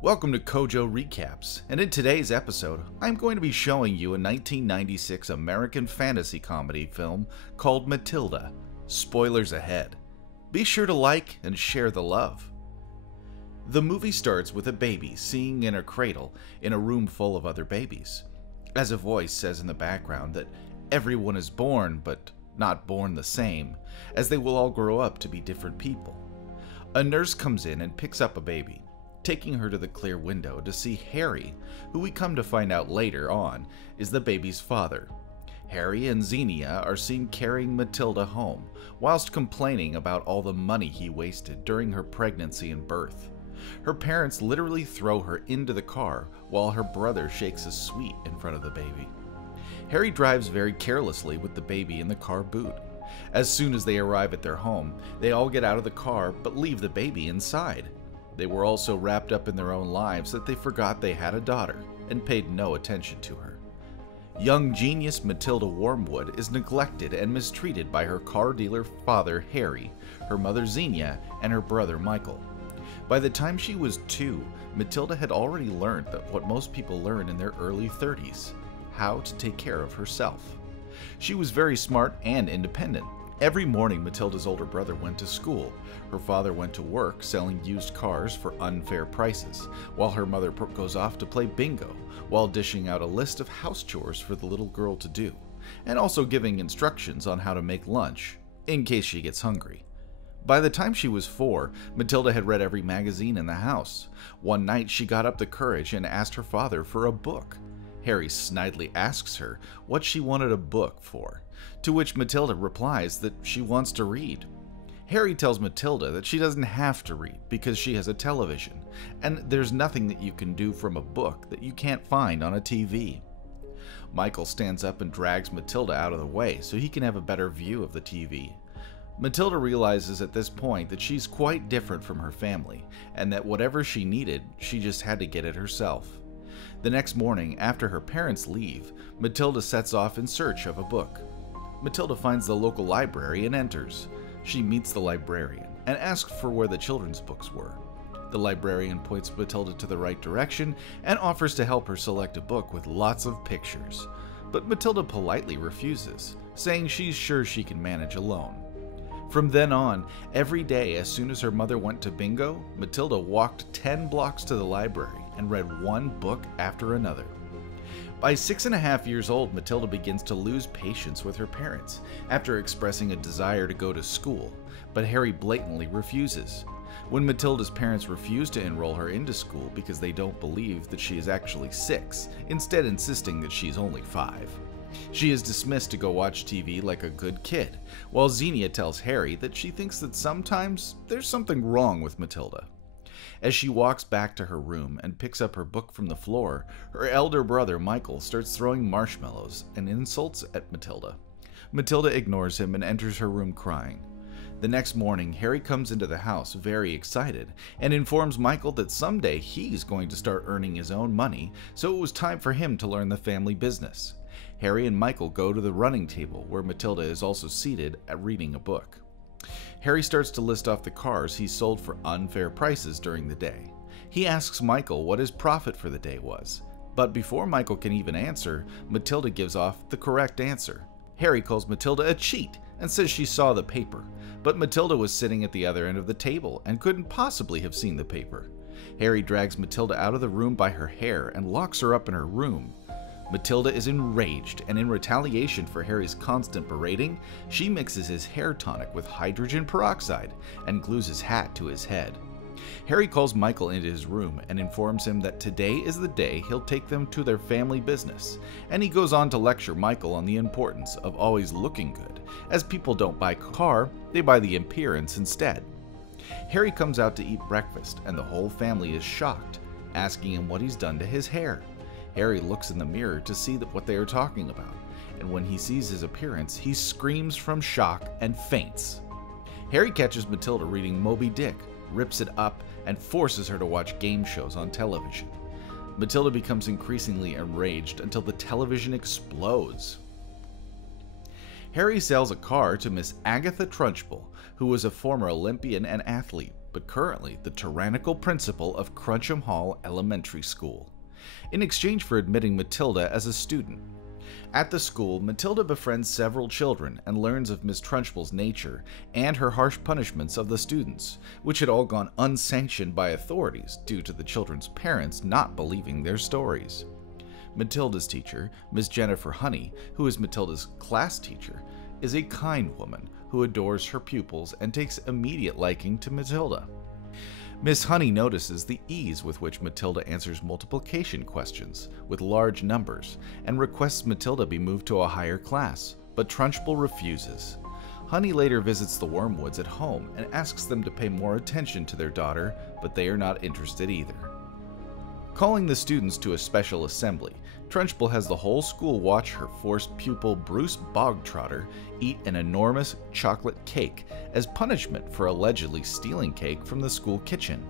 Welcome to Kojo Recaps, and in today's episode, I'm going to be showing you a 1996 American fantasy comedy film called Matilda. Spoilers ahead. Be sure to like and share the love. The movie starts with a baby singing in a cradle in a room full of other babies, as a voice says in the background that everyone is born, but not born the same, as they will all grow up to be different people. A nurse comes in and picks up a baby, taking her to the clear window to see Harry, who we come to find out later on is the baby's father. Harry and Xenia are seen carrying Matilda home, whilst complaining about all the money he wasted during her pregnancy and birth. Her parents literally throw her into the car while her brother shakes a sweet in front of the baby. Harry drives very carelessly with the baby in the car boot. As soon as they arrive at their home, they all get out of the car but leave the baby inside. They were all so wrapped up in their own lives that they forgot they had a daughter and paid no attention to her. Young genius Matilda Wormwood is neglected and mistreated by her car dealer father Harry, her mother Xenia, and her brother Michael. By the time she was 2, Matilda had already learned that what most people learn in their early 30s, how to take care of herself. She was very smart and independent. Every morning, Matilda's older brother went to school. Her father went to work selling used cars for unfair prices, while her mother goes off to play bingo, while dishing out a list of house chores for the little girl to do, and also giving instructions on how to make lunch, in case she gets hungry. By the time she was 4, Matilda had read every magazine in the house. One night, she got up the courage and asked her father for a book. Harry snidely asks her what she wanted a book for, to which Matilda replies that she wants to read. Harry tells Matilda that she doesn't have to read because she has a television, and there's nothing that you can do from a book that you can't find on a TV. Michael stands up and drags Matilda out of the way so he can have a better view of the TV. Matilda realizes at this point that she's quite different from her family, and that whatever she needed, she just had to get it herself. The next morning, after her parents leave, Matilda sets off in search of a book. Matilda finds the local library and enters. She meets the librarian and asks for where the children's books were. The librarian points Matilda to the right direction and offers to help her select a book with lots of pictures. But Matilda politely refuses, saying she's sure she can manage alone. From then on, every day as soon as her mother went to bingo, Matilda walked 10 blocks to the library and read one book after another. By 6.5 years old, Matilda begins to lose patience with her parents after expressing a desire to go to school, but Harry blatantly refuses. When Matilda's parents refuse to enroll her into school because they don't believe that she is actually 6, instead insisting that she's only 5. She is dismissed to go watch TV like a good kid, while Xenia tells Harry that she thinks that sometimes there's something wrong with Matilda. As she walks back to her room and picks up her book from the floor, her elder brother Michael starts throwing marshmallows and insults at Matilda. Matilda ignores him and enters her room crying. The next morning, Harry comes into the house very excited and informs Michael that someday he's going to start earning his own money, so it was time for him to learn the family business. Harry and Michael go to the running table where Matilda is also seated at reading a book. Harry starts to list off the cars he sold for unfair prices during the day. He asks Michael what his profit for the day was, but before Michael can even answer, Matilda gives off the correct answer. Harry calls Matilda a cheat and says she saw the paper, but Matilda was sitting at the other end of the table and couldn't possibly have seen the paper. Harry drags Matilda out of the room by her hair and locks her up in her room. Matilda is enraged, and in retaliation for Harry's constant berating, she mixes his hair tonic with hydrogen peroxide and glues his hat to his head. Harry calls Michael into his room and informs him that today is the day he'll take them to their family business, and he goes on to lecture Michael on the importance of always looking good, as people don't buy a car, they buy the appearance instead. Harry comes out to eat breakfast, and the whole family is shocked, asking him what he's done to his hair. Harry looks in the mirror to see what they are talking about, and when he sees his appearance, he screams from shock and faints. Harry catches Matilda reading Moby Dick, rips it up, and forces her to watch game shows on television. Matilda becomes increasingly enraged until the television explodes. Harry sells a car to Miss Agatha Trunchbull, who was a former Olympian and athlete, but currently the tyrannical principal of Cruncham Hall Elementary School, in exchange for admitting Matilda as a student. At the school, Matilda befriends several children and learns of Miss Trunchbull's nature and her harsh punishments of the students, which had all gone unsanctioned by authorities due to the children's parents not believing their stories. Matilda's teacher, Miss Jennifer Honey, who is Matilda's class teacher, is a kind woman who adores her pupils and takes immediate liking to Matilda. Miss Honey notices the ease with which Matilda answers multiplication questions with large numbers and requests Matilda be moved to a higher class, but Trunchbull refuses. Honey later visits the Wormwoods at home and asks them to pay more attention to their daughter, but they are not interested either. Calling the students to a special assembly, Trunchbull has the whole school watch her forced pupil Bruce Bogtrotter eat an enormous chocolate cake as punishment for allegedly stealing cake from the school kitchen.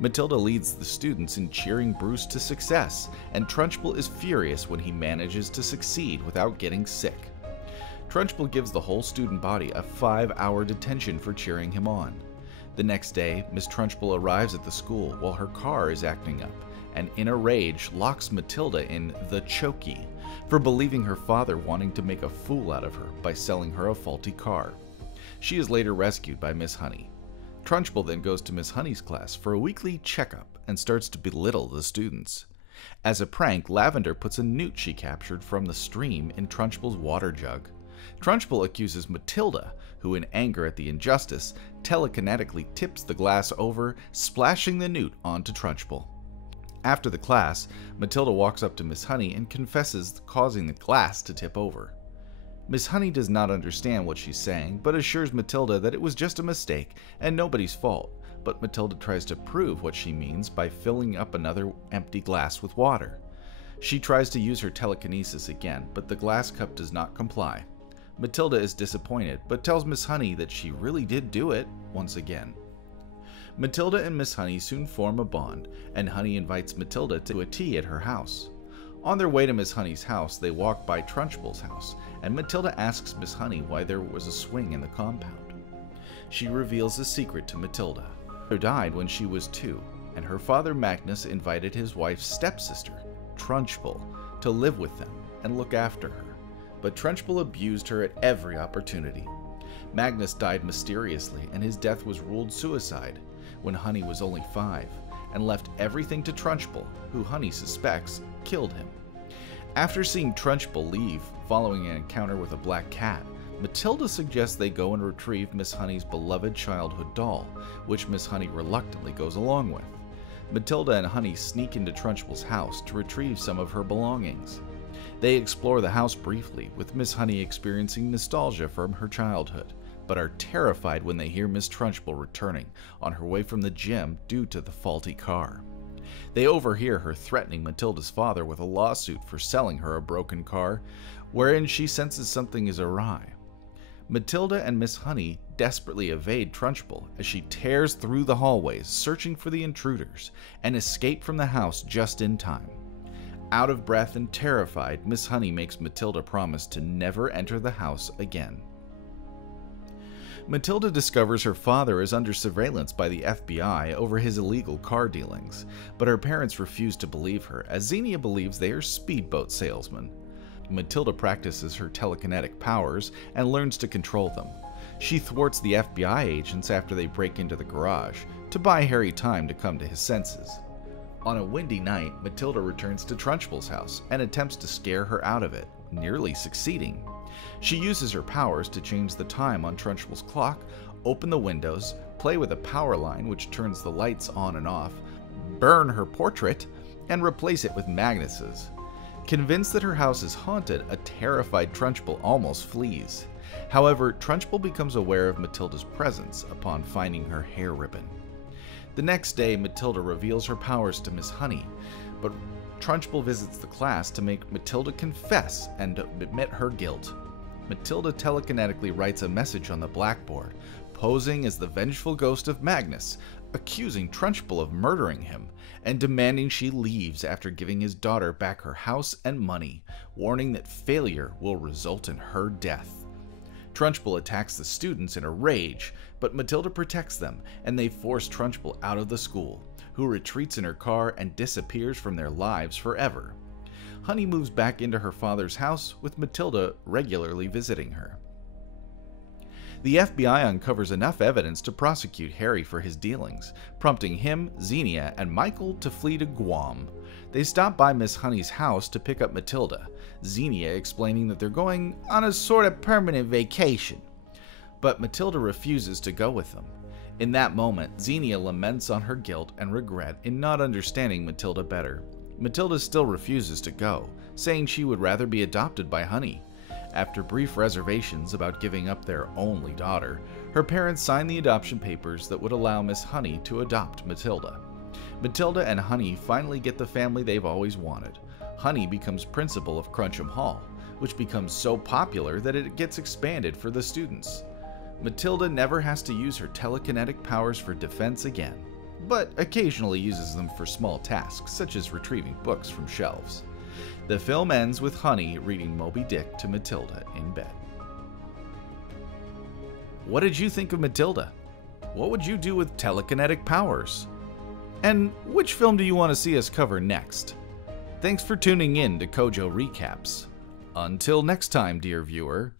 Matilda leads the students in cheering Bruce to success, and Trunchbull is furious when he manages to succeed without getting sick. Trunchbull gives the whole student body a 5-hour detention for cheering him on. The next day, Miss Trunchbull arrives at the school while her car is acting up, and in a rage locks Matilda in the chokey for believing her father wanting to make a fool out of her by selling her a faulty car. She is later rescued by Miss Honey. Trunchbull then goes to Miss Honey's class for a weekly checkup and starts to belittle the students. As a prank, Lavender puts a newt she captured from the stream in Trunchbull's water jug. Trunchbull accuses Matilda, who in anger at the injustice, telekinetically tips the glass over, splashing the newt onto Trunchbull. After the class, Matilda walks up to Miss Honey and confesses causing the glass to tip over. Miss Honey does not understand what she's saying, but assures Matilda that it was just a mistake and nobody's fault, but Matilda tries to prove what she means by filling up another empty glass with water. She tries to use her telekinesis again, but the glass cup does not comply. Matilda is disappointed, but tells Miss Honey that she really did do it once again. Matilda and Miss Honey soon form a bond, and Honey invites Matilda to a tea at her house. On their way to Miss Honey's house, they walk by Trunchbull's house, and Matilda asks Miss Honey why there was a swing in the compound. She reveals a secret to Matilda. Her mother died when she was 2, and her father Magnus invited his wife's stepsister, Trunchbull, to live with them and look after her, but Trunchbull abused her at every opportunity. Magnus died mysteriously, and his death was ruled suicide when Honey was only 5, and left everything to Trunchbull, who Honey suspects killed him. After seeing Trunchbull leave following an encounter with a black cat, Matilda suggests they go and retrieve Miss Honey's beloved childhood doll, which Miss Honey reluctantly goes along with. Matilda and Honey sneak into Trunchbull's house to retrieve some of her belongings. They explore the house briefly, with Miss Honey experiencing nostalgia from her childhood, but are terrified when they hear Miss Trunchbull returning on her way from the gym due to the faulty car. They overhear her threatening Matilda's father with a lawsuit for selling her a broken car, wherein she senses something is awry. Matilda and Miss Honey desperately evade Trunchbull as she tears through the hallways searching for the intruders and escape from the house just in time. Out of breath and terrified, Miss Honey makes Matilda promise to never enter the house again. Matilda discovers her father is under surveillance by the FBI over his illegal car dealings, but her parents refuse to believe her, as Xenia believes they are speedboat salesmen. Matilda practices her telekinetic powers and learns to control them. She thwarts the FBI agents after they break into the garage, to buy Harry time to come to his senses. On a windy night, Matilda returns to Trunchbull's house and attempts to scare her out of it, nearly succeeding. She uses her powers to change the time on Trunchbull's clock, open the windows, play with a power line which turns the lights on and off, burn her portrait, and replace it with Magnus's. Convinced that her house is haunted, a terrified Trunchbull almost flees. However, Trunchbull becomes aware of Matilda's presence upon finding her hair ribbon. The next day, Matilda reveals her powers to Miss Honey, but Trunchbull visits the class to make Matilda confess and admit her guilt. Matilda telekinetically writes a message on the blackboard, posing as the vengeful ghost of Magnus, accusing Trunchbull of murdering him, and demanding she leaves after giving his daughter back her house and money, warning that failure will result in her death. Trunchbull attacks the students in a rage, but Matilda protects them, and they force Trunchbull out of the school, who retreats in her car and disappears from their lives forever. Honey moves back into her father's house, with Matilda regularly visiting her. The FBI uncovers enough evidence to prosecute Harry for his dealings, prompting him, Xenia, and Michael to flee to Guam. They stop by Miss Honey's house to pick up Matilda, Xenia explaining that they're going on a sort of permanent vacation. But Matilda refuses to go with them. In that moment, Xenia laments on her guilt and regret in not understanding Matilda better. Matilda still refuses to go, saying she would rather be adopted by Honey. After brief reservations about giving up their only daughter, her parents sign the adoption papers that would allow Miss Honey to adopt Matilda. Matilda and Honey finally get the family they've always wanted. Honey becomes principal of Cruncham Hall, which becomes so popular that it gets expanded for the students. Matilda never has to use her telekinetic powers for defense again, but occasionally uses them for small tasks such as retrieving books from shelves. The film ends with Honey reading Moby Dick to Matilda in bed. What did you think of Matilda? What would you do with telekinetic powers? And which film do you want to see us cover next? Thanks for tuning in to Kojo Recaps. Until next time, dear viewer,